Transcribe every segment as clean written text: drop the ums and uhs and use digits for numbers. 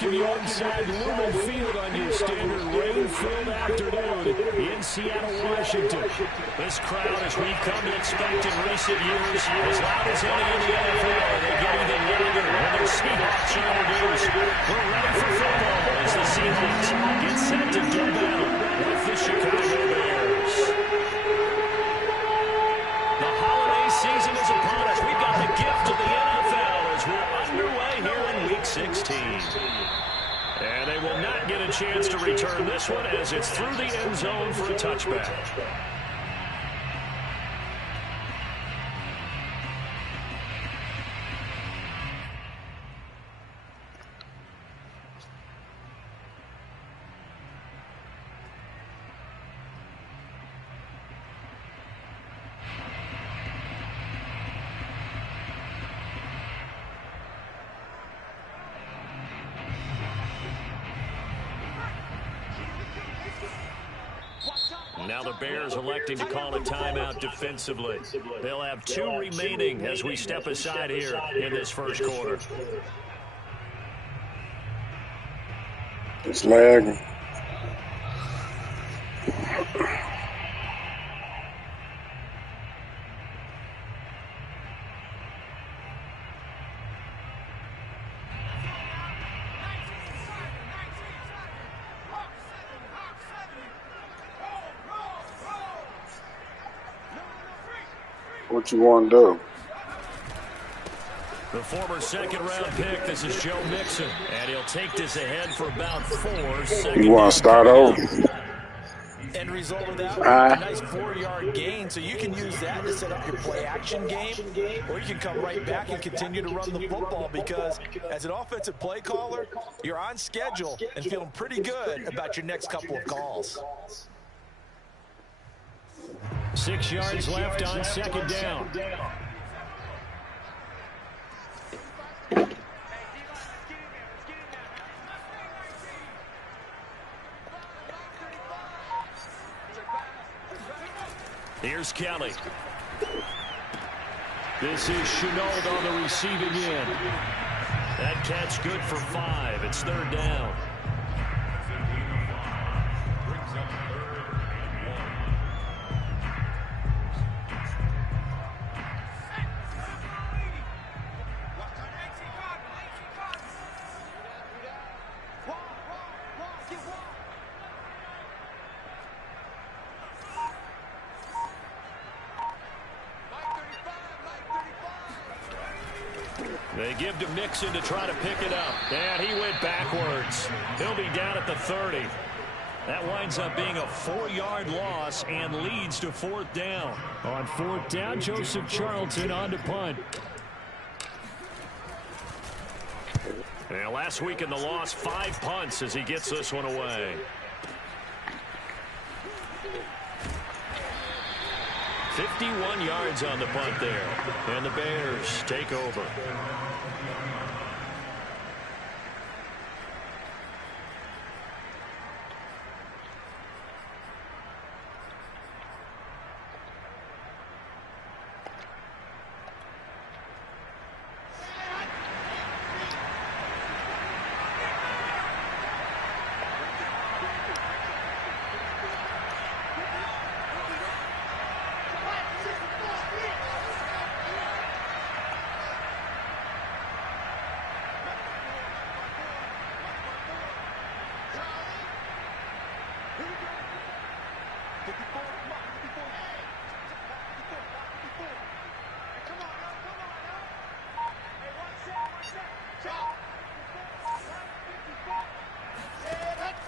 welcome you inside Lumen Field on your standard rain-filled afternoon in Seattle, Washington. This crowd, as we've come to expect in recent years, as loud as any in the NFL. They get even louder when their Seahawks are introduced. We're ready for football as the Seahawks get set to do battle with the Chicago Bears. The holiday season is upon us. We've got the gift of the NFL as we're underway here in Week 16. And they will not get a chance to return this one as it's through the end zone for a touchback. Now the Bears electing to call a timeout defensively. They'll have 2 remaining as we step aside here in this first quarter. It's lagging. What you want to do? The former second-round pick, this is Joe Mixon, and he'll take this ahead for about 4 seconds. You want to start over? End result of that, a nice 4-yard gain, so you can use that to set up your play-action game, or you can come right back and continue to run the football because as an offensive play caller, you're on schedule and feeling pretty good about your next couple of calls. 6 yards left on second down. Here's Kelly. This is Chenault on the receiving end. That catch good for 5. It's third down. They give to Mixon to try to pick it up. And he went backwards. He'll be down at the 30. That winds up being a 4-yard loss and leads to 4th down. On 4th down, Joseph Charlton on to punt. And last week in the loss, 5 punts as he gets this one away. 51 yards on the punt there. And the Bears take over.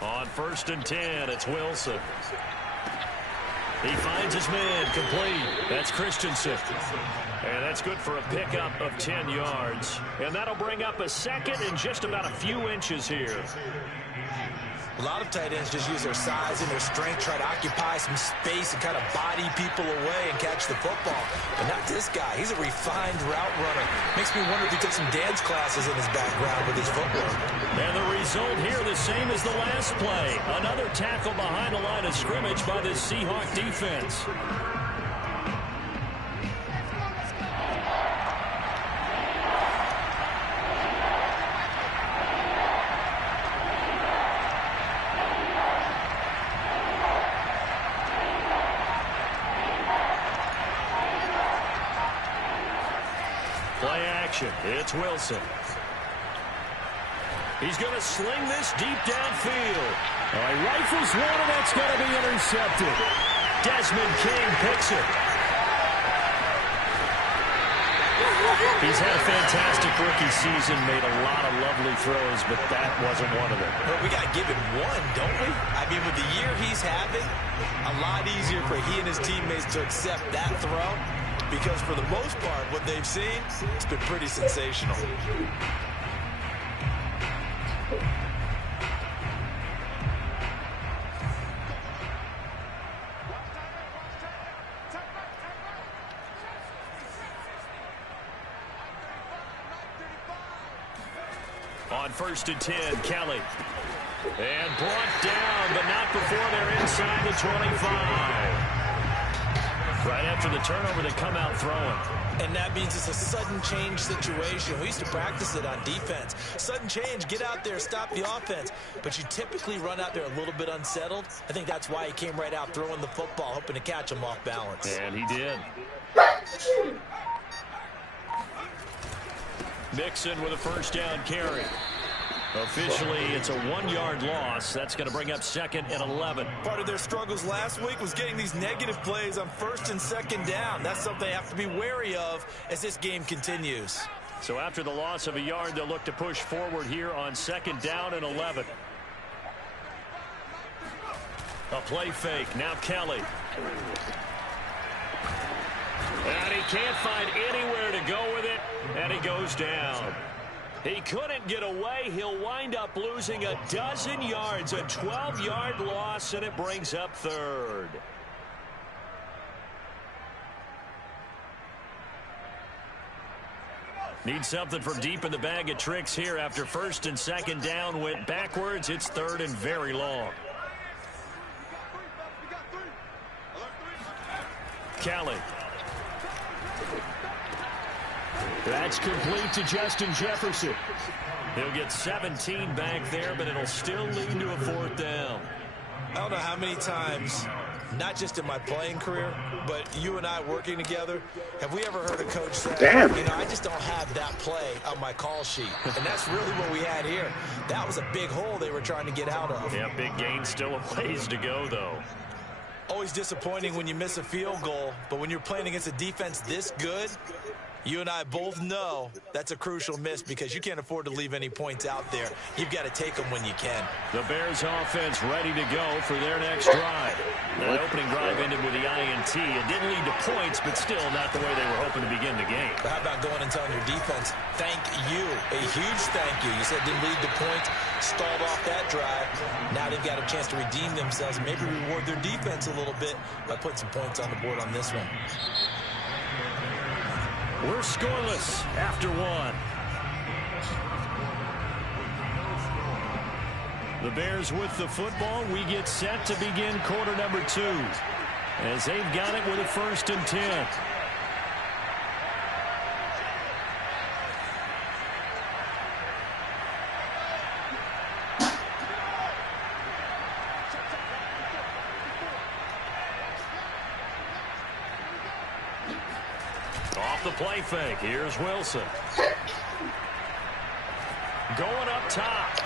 On 1st and 10, it's Wilson. He finds his man complete. That's Christensen. And that's good for a pickup of 10 yards. And that'll bring up a second and just about a few inches here. A lot of tight ends just use their size and their strength, try to occupy some space and kind of body people away and catch the football. But not this guy. He's a refined route runner. Makes me wonder if he took some dance classes in his background with his footwork. And the result here the same as the last play. Another tackle behind the line of scrimmage by the Seahawk defense. Play action. It's Wilson. He's going to sling this deep downfield. He rifles one, and that's going to be intercepted. Desmond King picks it. He's had a fantastic rookie season, made a lot of lovely throws, but that wasn't one of them. Well, we got to give him one, don't we? I mean, with the year he's having, a lot easier for he and his teammates to accept that throw, because for the most part, what they've seen, it's been pretty sensational. On 1st and 10, Kelly. And brought down, but not before they're inside the 25. Right after the turnover, they come out throwing. And that means it's a sudden change situation. We used to practice it on defense. Sudden change, get out there, stop the offense. But you typically run out there a little bit unsettled. I think that's why he came right out throwing the football, hoping to catch him off balance. And he did. Mixon with a first down carry. Officially, it's a 1-yard loss. That's going to bring up 2nd and 11. Part of their struggles last week was getting these negative plays on 1st and 2nd down. That's something they have to be wary of as this game continues. So after the loss of a yard, they'll look to push forward here on 2nd down and 11. A play fake. Now Kelly. And he can't find anywhere to go with it, and he goes down. He couldn't get away. He'll wind up losing a dozen yards, a 12-yard loss, and it brings up 3rd. Need something from deep in the bag of tricks here after 1st and 2nd down went backwards. It's 3rd and very long. Kelly. That's complete to Justin Jefferson. He'll get 17 back there, but it'll still lead to a 4th down. I don't know how many times, not just in my playing career, but you and I working together, have we ever heard a coach say, you know, I just don't have that play on my call sheet. And that's really what we had here. That was a big hole they were trying to get out of. Yeah, big gain, still a ways to go, though. Always disappointing when you miss a field goal, but when you're playing against a defense this good, you and I both know that's a crucial miss because you can't afford to leave any points out there. You've got to take them when you can. The Bears offense ready to go for their next drive. That opening drive ended with the INT. It didn't lead to points, but still not the way they were hoping to begin the game. But how about going and telling your defense, thank you, a huge thank you. You said didn't lead to points, stalled off that drive. Now they've got a chance to redeem themselves and maybe reward their defense a little bit by putting some points on the board on this one. We're scoreless after 1. The Bears with the football. We get set to begin quarter number 2 as they've got it with a 1st and 10. Off the play fake. Here's Wilson. Going up top.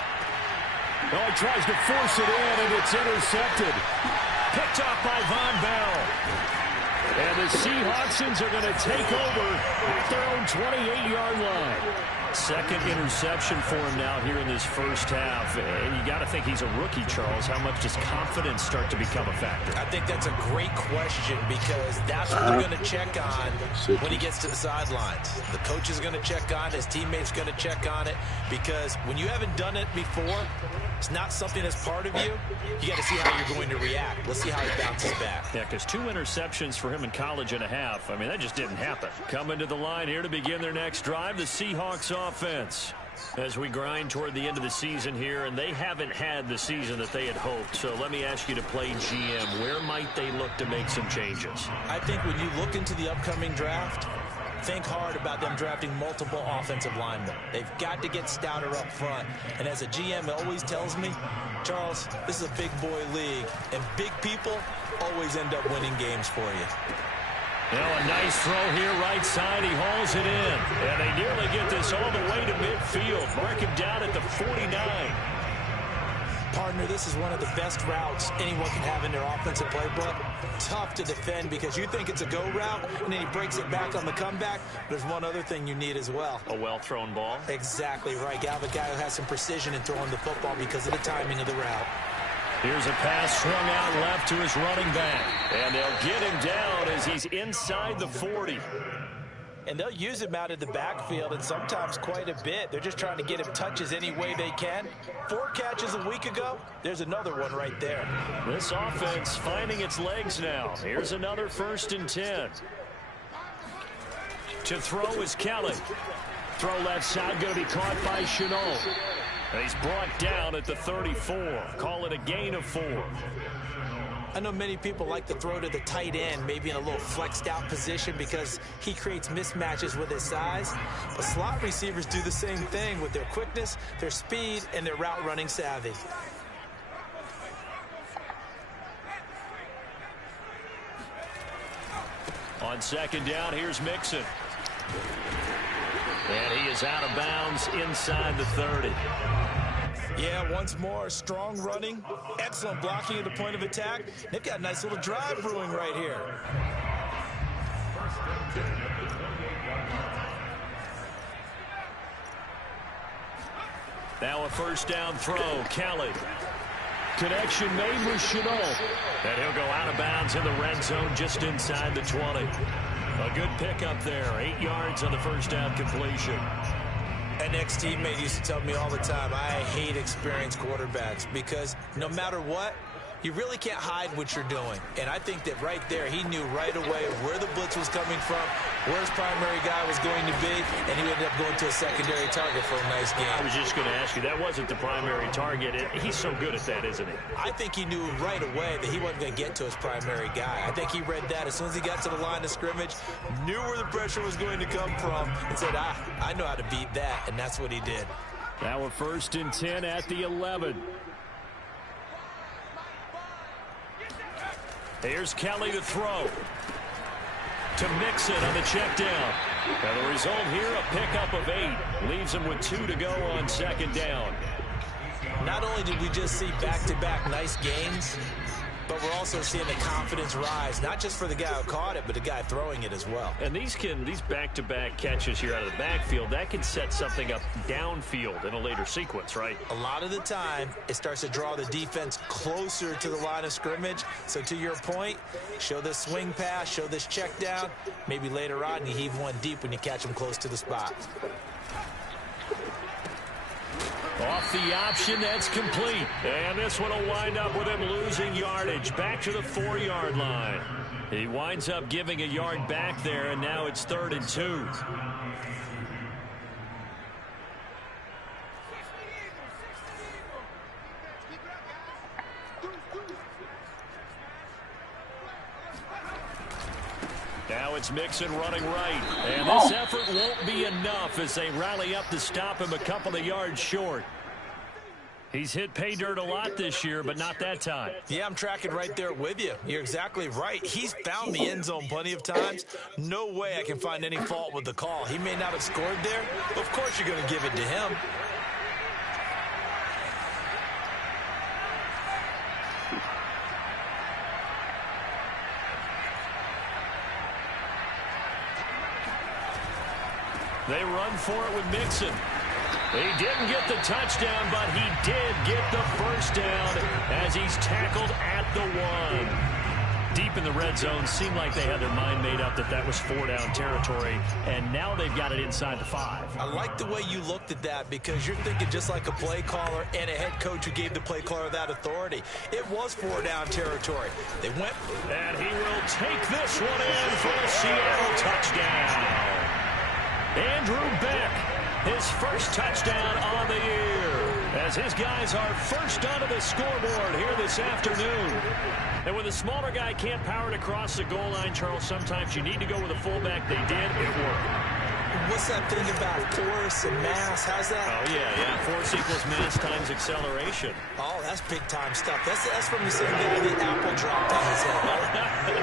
Oh, he tries to force it in, and it's intercepted. Picked off by Von Bell. And the Seahawksons are going to take over at their own 28-yard line. 2nd interception for him now here in this first half. And you got to think he's a rookie, Charles. How much does confidence start to become a factor? I think that's a great question because that's what they're going to check on when he gets to the sidelines. The coach is going to check on it. His teammates going to check on it because when you haven't done it before, it's not something that's part of you. You got to see how you're going to react. Let's see how he bounces back. Yeah, because 2 interceptions for him in college and a half. I mean, that just didn't happen. Coming to the line here to begin their next drive, the Seahawks offense. As we grind toward the end of the season here, and they haven't had the season that they had hoped. So let me ask you to play GM. Where might they look to make some changes? I think when you look into the upcoming draft, think hard about them drafting multiple offensive linemen. They've got to get stouter up front. And as a GM, it always tells me, Charles, this is a big boy league, and big people always end up winning games for you. Now a nice throw here right side. He hauls it in. And they nearly get this all the way to midfield. Mark him down at the 49. Partner, this is one of the best routes anyone can have in their offensive playbook. Tough to defend because you think it's a go route, and then he breaks it back on the comeback. There's one other thing you need as well. A well-thrown ball. Exactly right. You have a guy who has some precision in throwing the football because of the timing of the route. Here's a pass swung out left to his running back. And they'll get him down as he's inside the 40. And they'll use him out of the backfield, and sometimes quite a bit. They're just trying to get him touches any way they can. 4 catches a week ago. There's another one right there. This offense finding its legs now. Here's another 1st and 10. To throw is Kelly. Throw left side, going to be caught by Shenault. He's brought down at the 34. Call it a gain of 4. I know many people like to throw to the tight end, maybe in a little flexed out position because he creates mismatches with his size. But slot receivers do the same thing with their quickness, their speed, and their route running savvy. On 2nd down, here's Mixon. And he is out of bounds inside the 30. Yeah, once more, strong running, excellent blocking at the point of attack. They've got a nice little drive brewing right here. Now a 1st down throw, Kelly. Connection made with Shenault. And he'll go out of bounds in the red zone just inside the 20. A good pickup there, 8 yards on the 1st down completion. An ex-teammate used to tell me all the time, I hate experienced quarterbacks because no matter what, you really can't hide what you're doing. And I think that right there, he knew right away where the blitz was coming from, where his primary guy was going to be, and he ended up going to a secondary target for a nice game. I was just going to ask you, that wasn't the primary target. He's so good at that, isn't he? I think he knew right away that he wasn't going to get to his primary guy. I think he read that as soon as he got to the line of scrimmage, knew where the pressure was going to come from, and said, I know how to beat that, and that's what he did. Now a 1st and 10 at the 11. Here's Kelly to throw. To Mixon on the check down. And the result here, a pickup of 8. Leaves him with 2 to go on 2nd down. Not only did we just see back-to-back nice gains, but we're also seeing the confidence rise, not just for the guy who caught it, but the guy throwing it as well. And these back-to-back catches here out of the backfield, that can set something up downfield in a later sequence, right? A lot of the time, it starts to draw the defense closer to the line of scrimmage. So to your point, show this swing pass, show this check down. Maybe later on, you heave one deep when you catch them close to the spot. Off the option, that's complete. And this one will wind up with him losing yardage back to the 4-yard line. He winds up giving a yard back there, and now it's 3rd and 2. Now it's Mixon running right. And this effort won't be enough as they rally up to stop him a couple of yards short. He's hit pay dirt a lot this year, but not that time. Yeah, I'm tracking right there with you. You're exactly right. He's found the end zone plenty of times. No way I can find any fault with the call. He may not have scored there, but of course you're going to give it to him. They run for it with Mixon. He didn't get the touchdown, but he did get the 1st down as he's tackled at the 1. Deep in the red zone, seemed like they had their mind made up that was 4-down territory, and now they've got it inside the 5. I like the way you looked at that because you're thinking just like a play caller and a head coach who gave the play caller that authority. It was 4-down territory. They went. And he will take this one in for a Seattle touchdown. Andrew Beck, his 1st touchdown on the year, as his guys are first onto the scoreboard here this afternoon. And when the smaller guy can't power it across the goal line, Charles, sometimes you need to go with a fullback. They did. It worked. What's that thing about force and mass? How's that? Oh, yeah. Force equals mass times acceleration. Oh, that's big-time stuff. That's from the same guy the apple dropped on his head.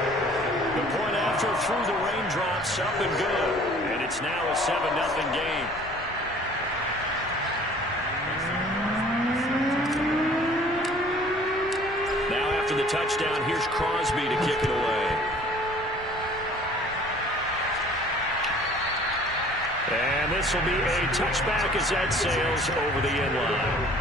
The point after through the raindrops, up and good. And it's now a 7-0 game. Now after the touchdown, here's Crosby to kick it away. And this will be a touchback as that sails over the end line.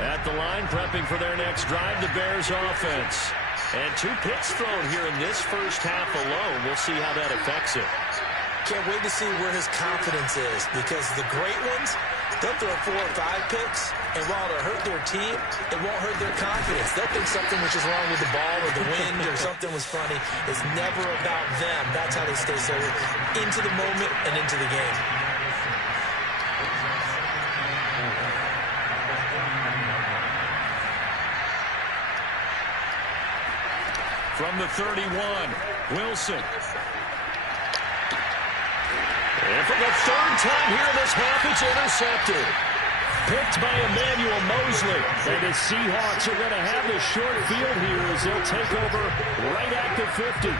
At the line, prepping for their next drive, the Bears offense. And 2 picks thrown here in this first half alone. We'll see how that affects it. Can't wait to see where his confidence is, because the great ones, they'll throw 4 or 5 picks, and while it'll hurt their team, it won't hurt their confidence. They'll think something was just wrong with the ball or the wind or something was funny. It's never about them. That's how they stay so into the moment and into the game. From the 31, Wilson. And for the 3rd time here in this half, it's intercepted. Picked by Emmanuel Mosley. And the Seahawks are going to have the short field here as they'll take over right at the 50.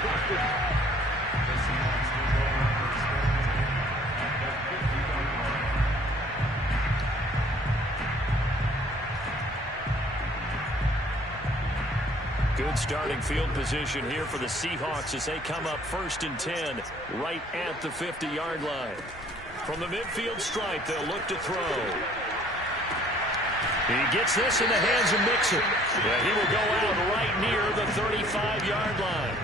Good starting field position here for the Seahawks as they come up 1st and 10 right at the 50-yard line. From the midfield stripe, they'll look to throw. He gets this in the hands of Mixon. Yeah, he will go out right near the 35-yard line.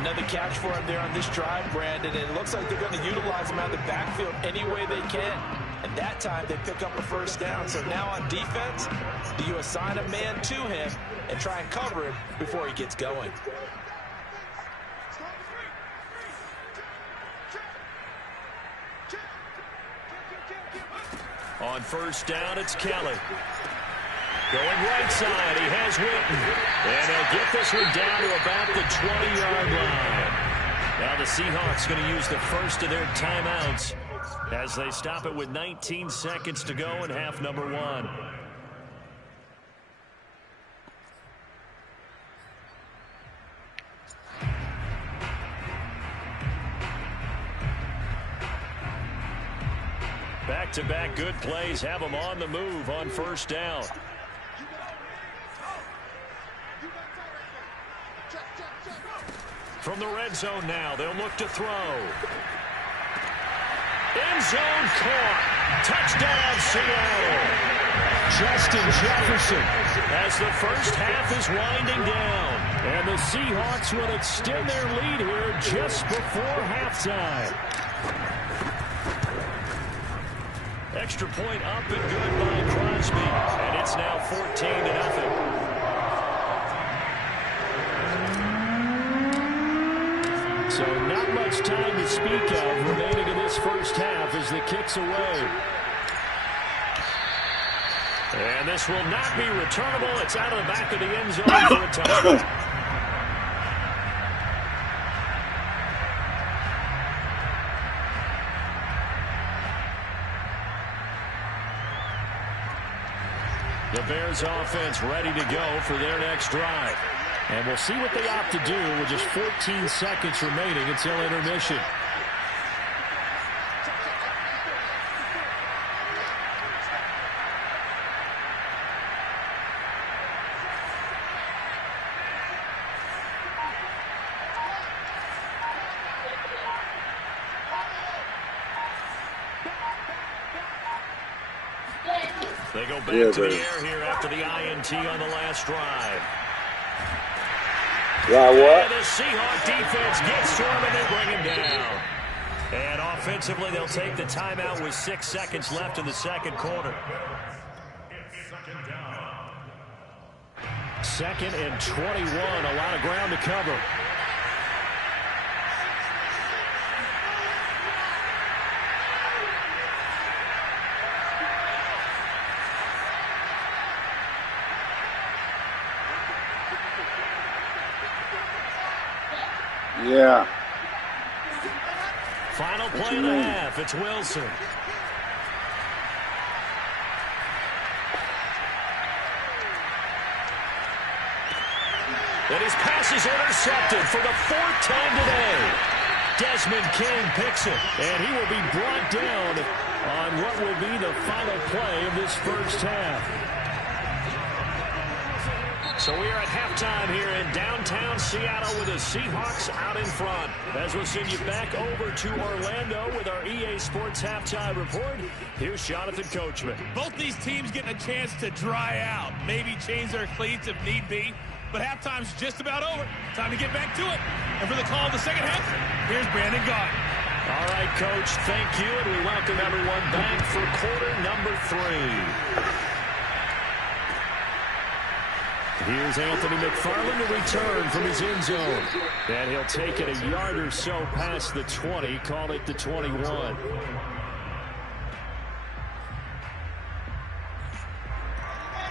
Another catch for him there on this drive, Brandon. And it looks like they're going to utilize him out of the backfield any way they can. And that time they pick up a 1st down. So now on defense, do you assign a man to him and try and cover him before he gets going? On 1st down, it's Kelly. Going right side, he has Witten. And they'll get this one down to about the 20-yard line. Now the Seahawks going to use the first of their timeouts as they stop it with 19 seconds to go in half number 1. Back-to-back good plays have them on the move on 1st down. From the red zone now, they'll look to throw. End zone caught. Touchdown, Seattle. Justin Jefferson as the first half is winding down. And the Seahawks will extend their lead here just before halftime. Extra point up and good by Crosby. And it's now 14-0. So not much time to speak of remaining in this first half as the kick's away. And this will not be returnable. It's out of the back of the end zone for a touchdown. The Bears offense ready to go for their next drive. And we'll see what they opt to do with just 14 seconds remaining until intermission. They go back to the air here after the INT on the last drive. Yeah, what? And the Seahawk defense gets to him and they bring him down. And offensively, they'll take the timeout with 6 seconds left in the second quarter. 2nd and 21, a lot of ground to cover. Yeah. play and a half. It's Wilson. And his pass is intercepted for the 4th time today. Desmond King picks it, and he will be brought down on what will be the final play of this first half. So we are at halftime here in downtown Seattle with the Seahawks out in front. As we'll send you back over to Orlando with our EA Sports Halftime Report, here's Jonathan Coachman. Both these teams getting a chance to dry out, maybe change their cleats if need be. But halftime's just about over. Time to get back to it. And for the call of the second half, here's Brandon Gaudin. All right, Coach, thank you. And we welcome everyone back for quarter number 3. Here's Anthony McFarland to return from his end zone. And he'll take it a yard or so past the 20, call it the 21.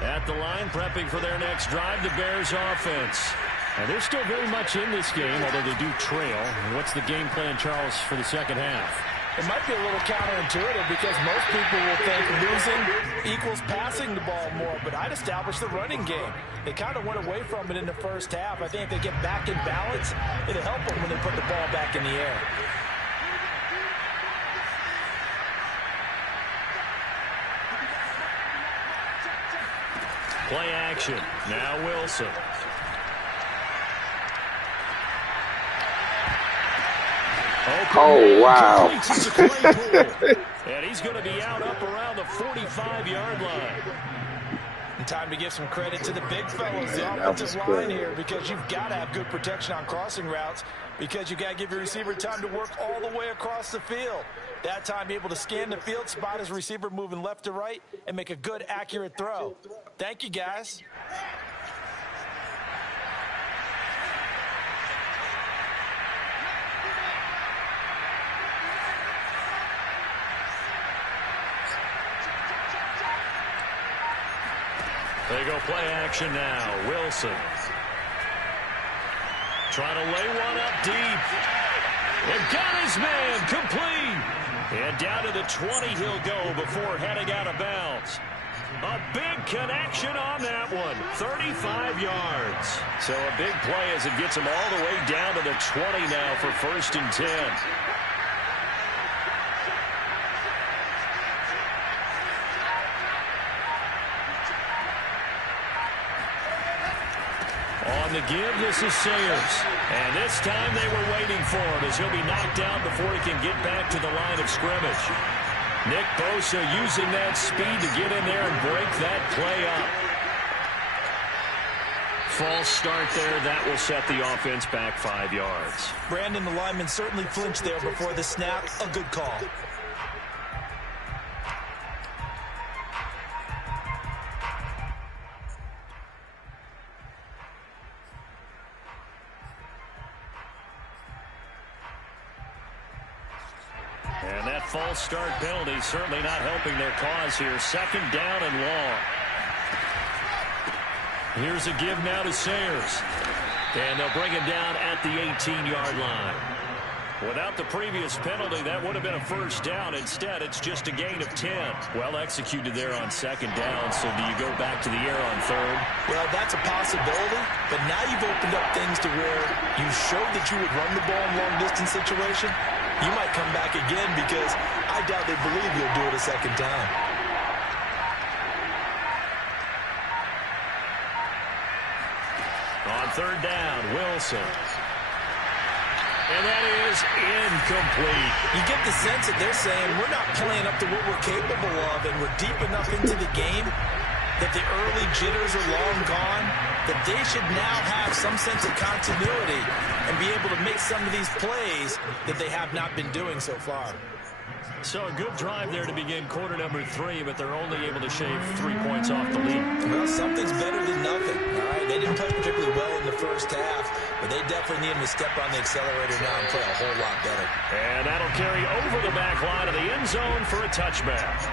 At the line, prepping for their next drive, the Bears offense. And they're still very much in this game, although they do trail. What's the game plan, Charles, for the second half? It might be a little counterintuitive because most people will think losing equals passing the ball more, but I'd establish the running game. They kind of went away from it in the first half. I think if they get back in balance, it'll help them when they put the ball back in the air. Play action. Now Wilson. Oh, wow. And he's going to be out up around the 45-yard line. And time to give some credit to the big fellas, the offensive line here, because you've got to have good protection on crossing routes because you've got to give your receiver time to work all the way across the field. That time, be able to scan the field, spot his receiver moving left to right, and make a good, accurate throw. Thank you, guys. They go play action now. Wilson. Trying to lay one up deep. And got his man complete. And down to the 20 he'll go before heading out of bounds. A big connection on that one. 35 yards. So a big play as it gets him all the way down to the 20 now for 1st and 10. On the give, this is Sayers. And this time they were waiting for him as he'll be knocked out before he can get back to the line of scrimmage. Nick Bosa using that speed to get in there and break that play up. False start there. That will set the offense back 5 yards. Brandon, the lineman certainly flinched there before the snap. A good call. And that false start penalty certainly not helping their cause here. 2nd down and long. Here's a give now to Sayers. And they'll bring him down at the 18-yard line. Without the previous penalty, that would have been a 1st down. Instead, it's just a gain of 10. Well executed there on 2nd down. So do you go back to the air on 3rd? Well, that's a possibility. But now you've opened up things to where you showed that you would run the ball in long-distance situation. You might come back again because I doubt they believe you'll do it a 2nd time. On 3rd down, Wilson. And that is incomplete. You get the sense that they're saying we're not playing up to what we're capable of, and we're deep enough into the game that the early jitters are long gone, that they should now have some sense of continuity and be able to make some of these plays that they have not been doing so far. So a good drive there to begin quarter number 3, but they're only able to shave 3 points off the lead. Well, something's better than nothing. All right, they didn't play particularly well in the first half, but they definitely need them to step on the accelerator now and play a whole lot better. And that'll carry over the back line of the end zone for a touchback.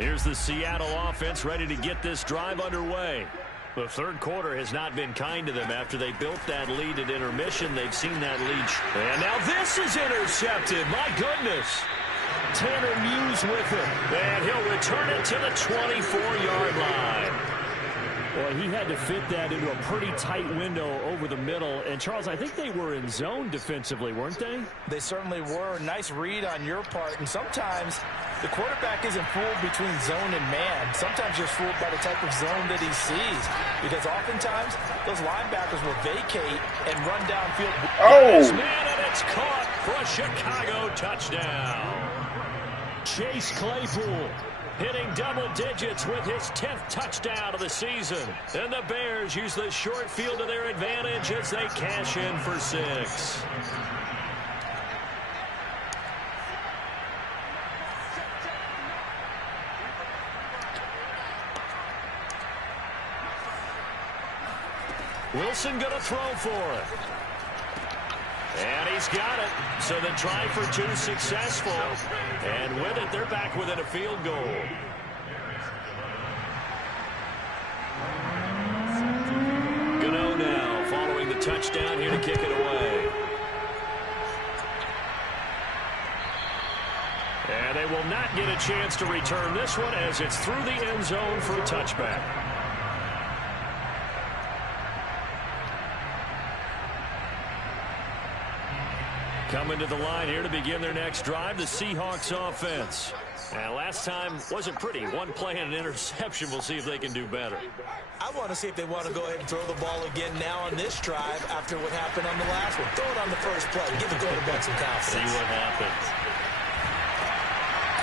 Here's the Seattle offense ready to get this drive underway. The third quarter has not been kind to them after they built that lead at intermission. They've seen that lead. And now this is intercepted. My goodness. Tanner Muse with it. And he'll return it to the 24-yard line. Well, he had to fit that into a pretty tight window over the middle. And, Charles, I think they were in zone defensively, weren't they? They certainly were. Nice read on your part. And sometimes the quarterback isn't fooled between zone and man. Sometimes you're fooled by the type of zone that he sees. Because oftentimes those linebackers will vacate and run downfield. Oh! Man, and it's caught for a Chicago touchdown. Chase Claypool hitting double digits with his 10th touchdown of the season. And the Bears use the short field to their advantage as they cash in for 6. Wilson going to throw for it. And he's got it. So the try for 2 successful. And with it, they're back within a field goal. Gano now following the touchdown here to kick it away. And they will not get a chance to return this one as it's through the end zone for a touchback. Coming to the line here to begin their next drive, the Seahawks offense. And last time wasn't pretty. One play and an interception. We'll see if they can do better. I want to see if they want to go ahead and throw the ball again now on this drive after what happened on the last one. Throw it on the first play. Give the quarterback some confidence. See what happens.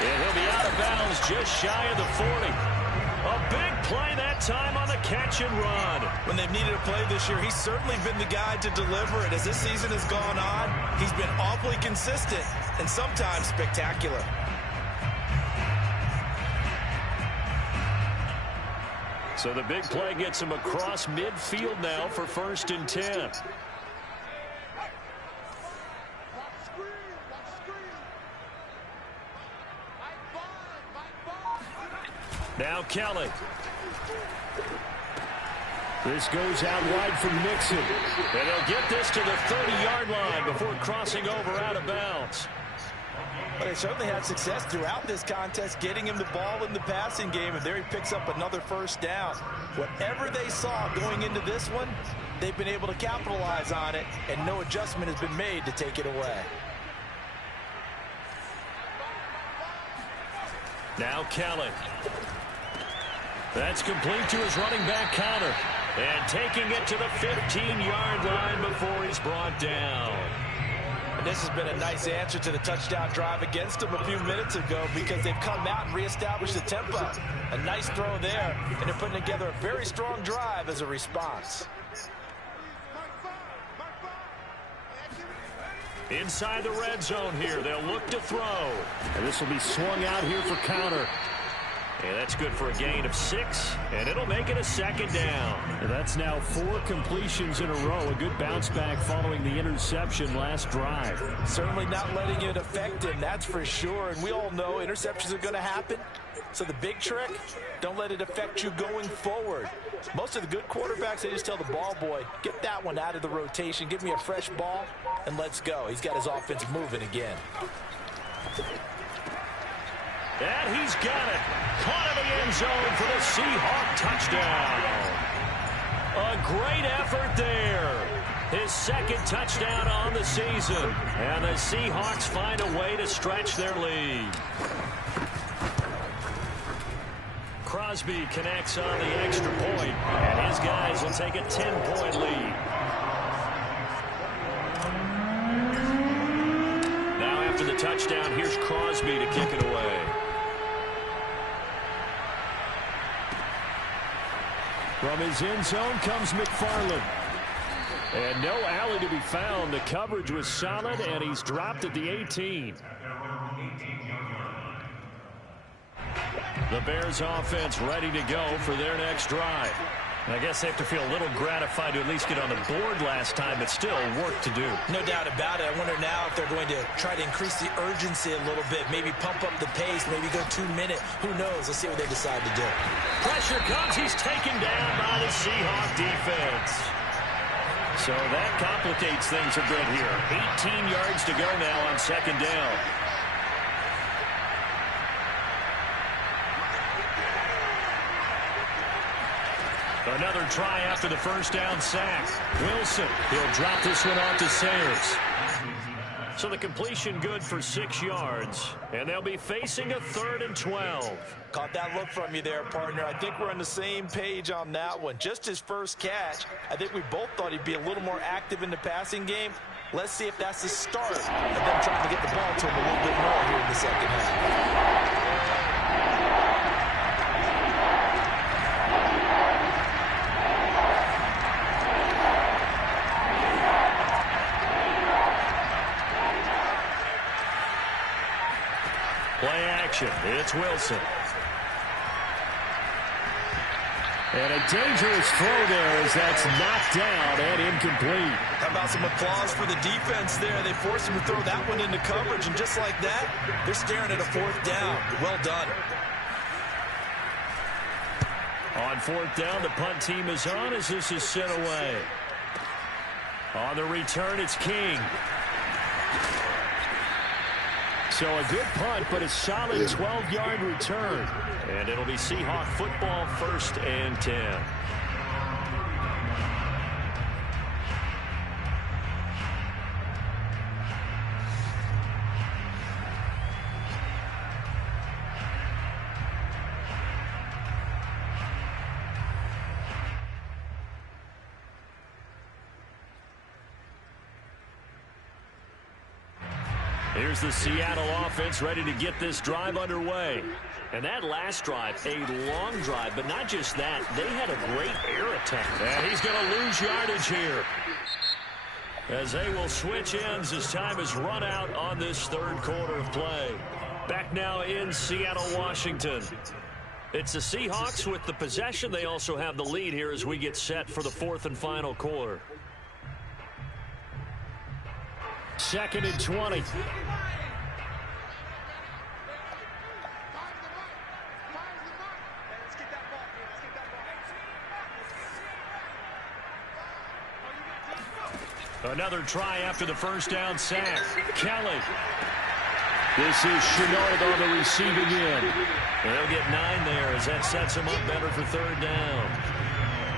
And he'll be out of bounds just shy of the 40. A big play that time on the catch and run. When they've needed a play this year, he's certainly been the guy to deliver it. As this season has gone on, he's been awfully consistent and sometimes spectacular. So the big play gets him across midfield now for 1st and 10. Now Kelly. This goes out wide from Mixon. And he'll get this to the 30-yard line before crossing over out of bounds. But they certainly had success throughout this contest, getting him the ball in the passing game, and there he picks up another 1st down. Whatever they saw going into this one, they've been able to capitalize on it, and no adjustment has been made to take it away. Now Kelly. That's complete to his running back Conner. And taking it to the 15-yard line before he's brought down. And this has been a nice answer to the touchdown drive against them a few minutes ago because they've come out and reestablished the tempo. A nice throw there, and they're putting together a very strong drive as a response. Inside the red zone here, they'll look to throw. And this will be swung out here for Conner. And that's good for a gain of 6, and it'll make it a 2nd down. And that's now 4 completions in a row. A good bounce back following the interception last drive. Certainly not letting it affect him, that's for sure. And we all know interceptions are going to happen. So the big trick, don't let it affect you going forward. Most of the good quarterbacks, they just tell the ball boy, get that one out of the rotation, give me a fresh ball, and let's go. He's got his offense moving again. And he's got it. Caught in the end zone for the Seahawk touchdown. A great effort there. His 2nd touchdown on the season. And the Seahawks find a way to stretch their lead. Crosby connects on the extra point, and his guys will take a 10-point lead. Now after the touchdown, here's Crosby to kick it away. From his end zone comes McFarland. And no alley to be found. The coverage was solid, and he's dropped at the 18. The Bears offense ready to go for their next drive. I guess they have to feel a little gratified to at least get on the board last time, but still work to do. No doubt about it. I wonder now if they're going to try to increase the urgency a little bit, maybe pump up the pace, maybe go 2-minute. Who knows? Let's see what they decide to do. Pressure comes. He's taken down by the Seahawk defense. So that complicates things a bit here. 18 yards to go now on second down. Another try after the first down sack. Wilson, he'll drop this one off to Sayers. So the completion good for 6 yards, and they'll be facing a 3rd and 12. Caught that look from you there, partner. I think we're on the same page on that one. Just his first catch, I think we both thought he'd be a little more active in the passing game. Let's see if that's the start of them trying to get the ball to him a little bit more here in the second half. Play action. It's Wilson. And a dangerous throw there as that's knocked down and incomplete. How about some applause for the defense there? They forced him to throw that one into coverage, and just like that, they're staring at a 4th down. Well done. On 4th down, the punt team is on as this is sent away. On the return, it's King. So a good punt, but a solid 12-yard return. And it'll be Seahawk football, 1st and 10. Here's the Seattle offense ready to get this drive underway. And that last drive, a long drive, but not just that. They had a great air attack. And he's going to lose yardage here, as they will switch ends as time has run out on this 3rd quarter of play. Back now in Seattle, Washington. It's the Seahawks with the possession. They also have the lead here as we get set for the 4th and final quarter. 2nd and 20. Another try after the first down sack. Kelly. This is Shenault on the receiving end. They'll get 9 there as that sets him up better for 3rd down.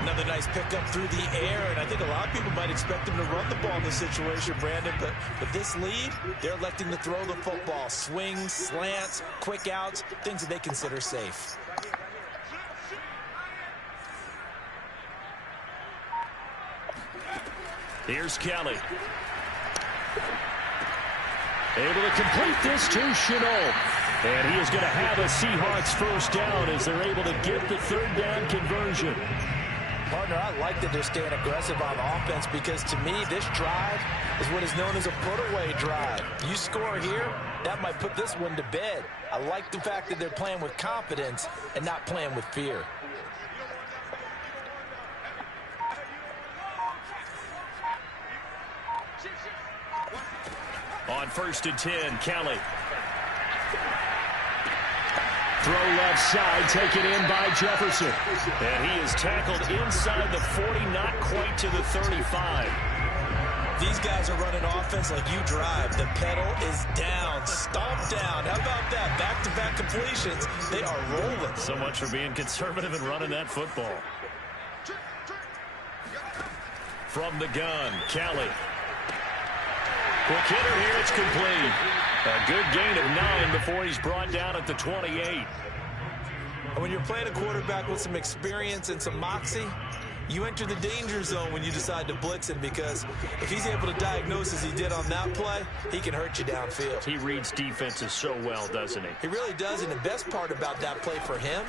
Another nice pickup through the air, and I think a lot of people might expect him to run the ball in this situation, Brandon, but with this lead, they're electing to throw the football. Swings, slants, quick outs, things that they consider safe. Here's Kelly. Able to complete this to Shenault. And he is going to have a Seahawks 1st down as they're able to get the 3rd down conversion. Partner, I like that they're staying aggressive on offense because, to me, this drive is what is known as a put-away drive. You score here, that might put this one to bed. I like the fact that they're playing with confidence and not playing with fear. On 1st and 10, Kelly. Throw left side, taken in by Jefferson. And he is tackled inside the 40, not quite to the 35. These guys are running offense like you drive. The pedal is down, stomped down. How about that? Back-to-back completions. They are rolling. So much for being conservative and running that football. From the gun, Kelly. Quick hitter here, it's complete. A good gain of 9 before he's brought down at the 28. And when you're playing a quarterback with some experience and some moxie, you enter the danger zone when you decide to blitz him, because if he's able to diagnose as he did on that play, he can hurt you downfield. He reads defenses so well, doesn't he? He really does, and the best part about that play for him,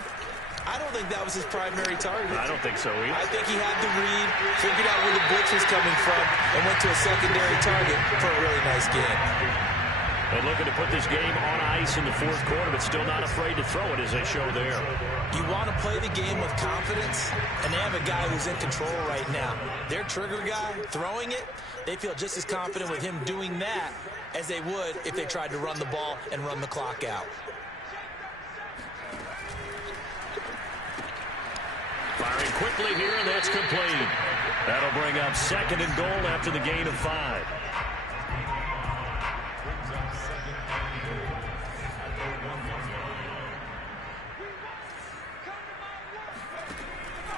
I don't think that was his primary target. I don't think so either. I think he had the read, figured out where the blitz was coming from, and went to a secondary target for a really nice gain. And looking to put this game on ice in the fourth quarter, but still not afraid to throw it as they show there. You want to play the game with confidence, and they have a guy who's in control right now. Their trigger guy throwing it, they feel just as confident with him doing that as they would if they tried to run the ball and run the clock out. Firing quickly here, and that's complete. That'll bring up 2nd and goal after the gain of 5.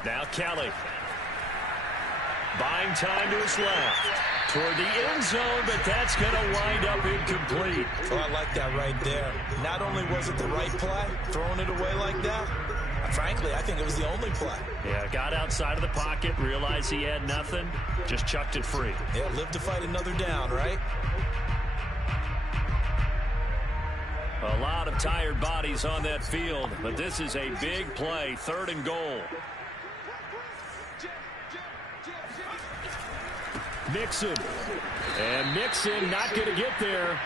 Now Kelly. Buying time to his left. Toward the end zone, but that's going to wind up incomplete. Oh, I like that right there. Not only was it the right play, throwing it away like that, frankly, I think it was the only play. Yeah, got outside of the pocket, realized he had nothing, just chucked it free. Yeah, live to fight another down, right? A lot of tired bodies on that field, but this is a big play, 3rd and goal. Mixon. And Mixon not going to get there.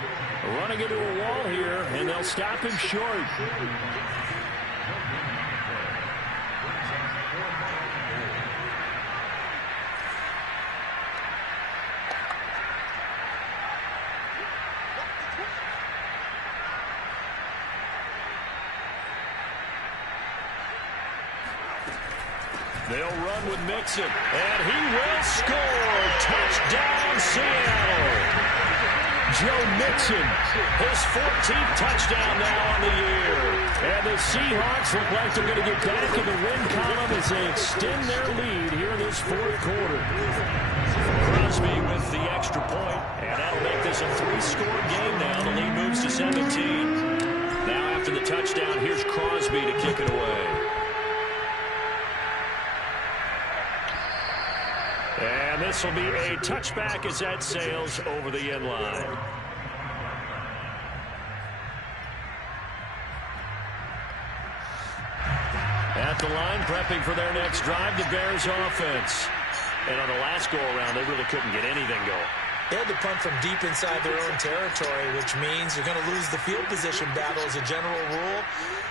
Running into a wall here, and they'll stop him short. They'll run with Mixon, and he will score. Touchdown, Seattle. Joe Mixon, his 14th touchdown now on the year. And the Seahawks look like they're going to get back in the win column as they extend their lead here in this fourth quarter. Crosby with the extra point, and that'll make this a 3-score game now. The lead moves to 17. Now after the touchdown, here's Crosby to kick it away. And this will be a touchback as that sails over the end line. At the line, prepping for their next drive, the Bears offense. And on the last go-around, they really couldn't get anything going. They had to punt from deep inside their own territory, which means you're going to lose the field position battle as a general rule.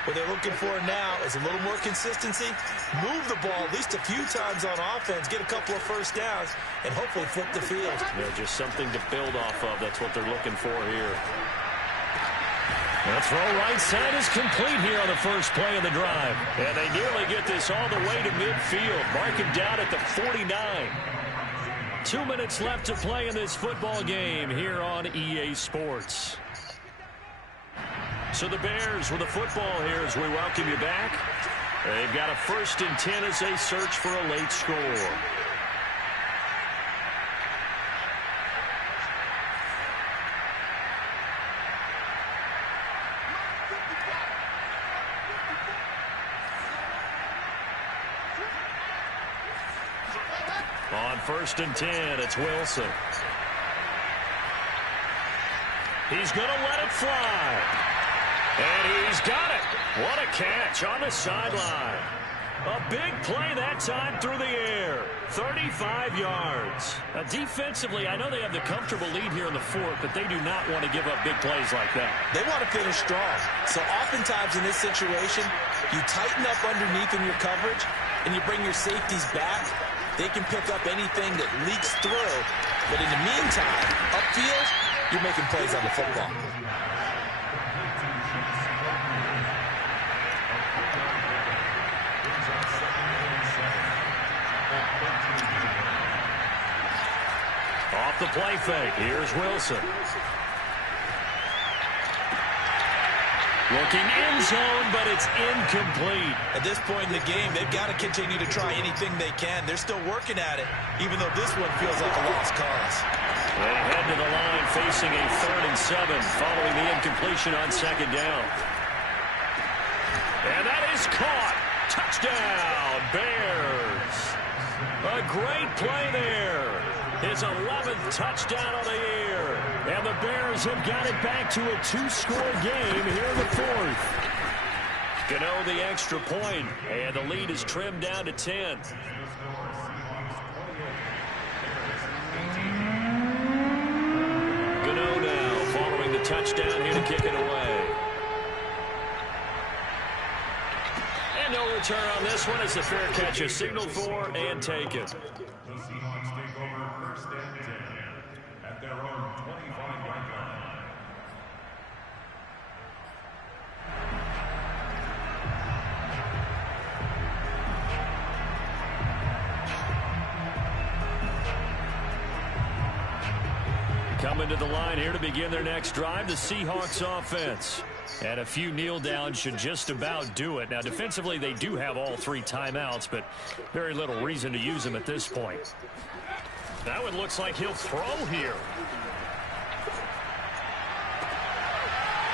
What they're looking for now is a little more consistency, move the ball at least a few times on offense, get a couple of first downs, and hopefully flip the field. Yeah, just something to build off of. That's what they're looking for here. The throw right side is complete here on the first play of the drive. And they nearly get this all the way to midfield. Mark him down at the 49. 2 minutes left to play in this football game here on EA Sports. So the Bears with the football here as we welcome you back. They've got a 1st and 10 as they search for a late score. On 1st and 10, it's Wilson. He's going to let it fly. And he's got it. What a catch on the sideline. A big play that time through the air. 35 yards. Defensively, I know they have the comfortable lead here in the fourth, but they do not want to give up big plays like that. They want to finish strong. So oftentimes in this situation, you tighten up underneath in your coverage, and you bring your safeties back. They can pick up anything that leaks through. But in the meantime, upfield, you're making plays on the football. Off the play fake, here's Wilson. Looking end zone, but it's incomplete. At this point in the game, they've got to continue to try anything they can. They're still working at it, even though this one feels like a lost cause. They head to the line facing a 3rd and 7 following the incompletion on 2nd down. And that is caught. Touchdown, Bears. A great play there. His 11th touchdown of the year. And the Bears have got it back to a 2-score game here in the fourth. Gano the extra point, and the lead is trimmed down to 10. Gano now following the touchdown here to kick it away. And no return on this one. It's a fair catch, a signal for and taken. The Seahawks take over first and 10 at their own 25-yard line. Coming to the line here to begin their next drive, the Seahawks offense. And a few kneel downs should just about do it. Now, defensively, they do have all 3 timeouts, but very little reason to use them at this point. That one looks like he'll throw here.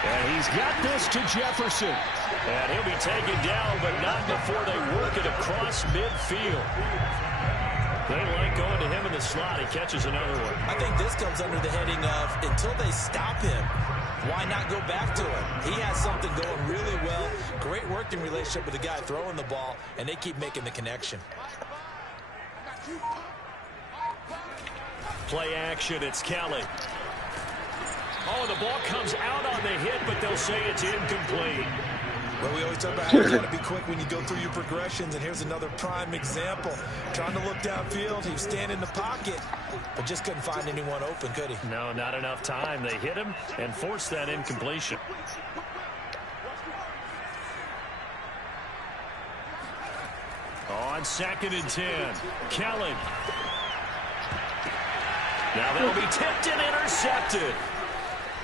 And he's got this to Jefferson. And he'll be taken down, but not before they work it across midfield. They like going to him in the slot. He catches another one. I think this comes under the heading of until they stop him, why not go back to him? He has something going really well. Great working relationship with the guy throwing the ball, and they keep making the connection. Play action, it's Kelly. Oh, the ball comes out on the hit, but they'll say it's incomplete. Well, we always talk about how you got to be quick when you go through your progressions, and here's another prime example. Trying to look downfield, he was standing in the pocket, but just couldn't find anyone open, could he? No, not enough time. They hit him and forced that incompletion. On 2nd and 10, Kelly. Now that'll be tipped and intercepted.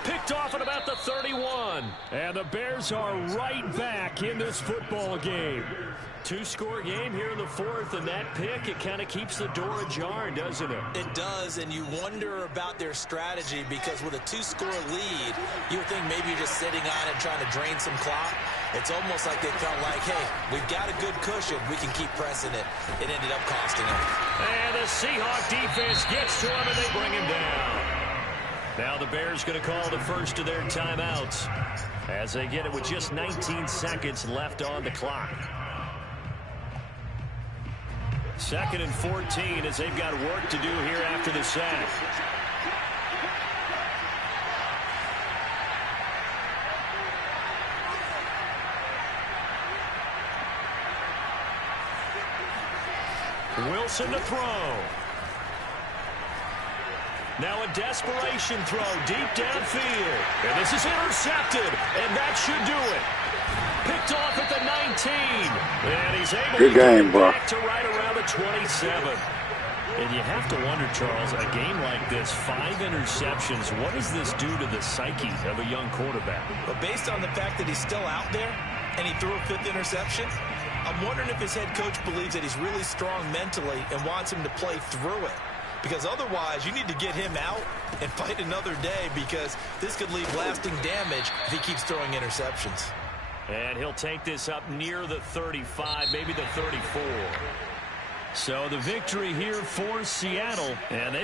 Picked off at about the 31. And the Bears are right back in this football game. 2-score game here in the 4th, and that pick, it kind of keeps the door ajar, doesn't it? It does, and you wonder about their strategy because with a 2-score lead, you would think maybe you're just sitting on it trying to drain some clock. It's almost like they felt like, hey, we've got a good cushion. We can keep pressing it. It ended up costing them. And the Seahawk defense gets to him, and they bring him down. Now the Bears going to call the first of their timeouts as they get it with just 19 seconds left on the clock. 2nd and 14 as they've got work to do here after the sack. Wilson to throw. Now a desperation throw deep downfield. And this is intercepted, and that should do it. Picked off at the 19. And he's able to get back to right around the 27. And you have to wonder, Charles, a game like this, 5 interceptions, what does this do to the psyche of a young quarterback? But based on the fact that he's still out there and he threw a 5th interception, I'm wondering if his head coach believes that he's really strong mentally and wants him to play through it. Because otherwise, you need to get him out and fight another day because this could leave lasting damage if he keeps throwing interceptions. And he'll take this up near the 35, maybe the 34. So the victory here for Seattle, and they